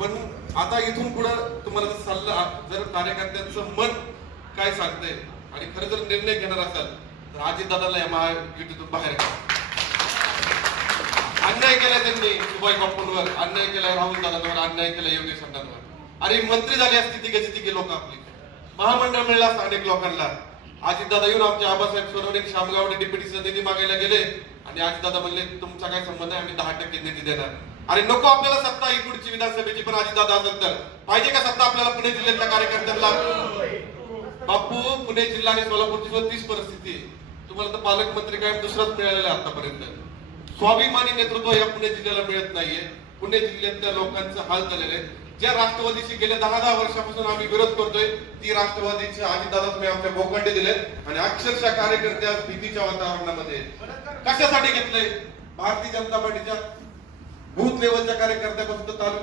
पण आता इथून पुढे तुम्हाला सल्ला, जर कार्यकर्त्यांचं मन काय सांगतंय आणि खरं जर निर्णय घेणार असाल तर अजितदादाला या महायुतीतून बाहेर काढा. अन्याय केला त्यांनी सुभाष बापूंवर, अन्याय केला राहुल दादांवर, अन्याय केला योगेश अण्णांवर. अरे मंत्री झाली असती तिघे लोक आपली, महामंडळ मिळलं असतं अनेक लोकांना. अजितदादा येऊन आमचे आबासाहेब सोनवणे शामगावडे डिप्युटीचा निधी मागायला गेले आणि अजितदादा म्हणले तुमचा काय संबंध आहे, आम्ही 10% निधी देणार. अरे नको आपल्याला सत्ता ही पुढची विधानसभेची, पण अजितदादा असेल तर पाहिजे का सत्ता आपल्याला पुणे जिल्ह्यातल्या कार्यकर्त्यांना? बापू, पुणे जिल्हा आणि सोलापूरची तीच परिस्थिती आहे. तुम्हाला तर पालकमंत्री काय दुसराच मिळालेला आहे आतापर्यंत. स्वाभिमानी नेतृत्व या पुणे जिल्ह्याला मिळत नाहीये. पुणे जिल्ह्यातल्या लोकांचं हाल झालेले आहेत. ज्या राष्ट्रवादीशी गेल्या 10 वर्षापासून आम्ही विरोध करतोय, ती राष्ट्रवादीचे अजितदादा तुम्ही आमच्या भोकांडे दिले आणि अक्षरशः कार्यकर्ते आज भीतीच्या वातावरणामध्ये. कशासाठी घेतलंय? भारतीय जनता पार्टीच्या बूथ लेवलच्या कार्यकर्त्यापासून तालुक्यात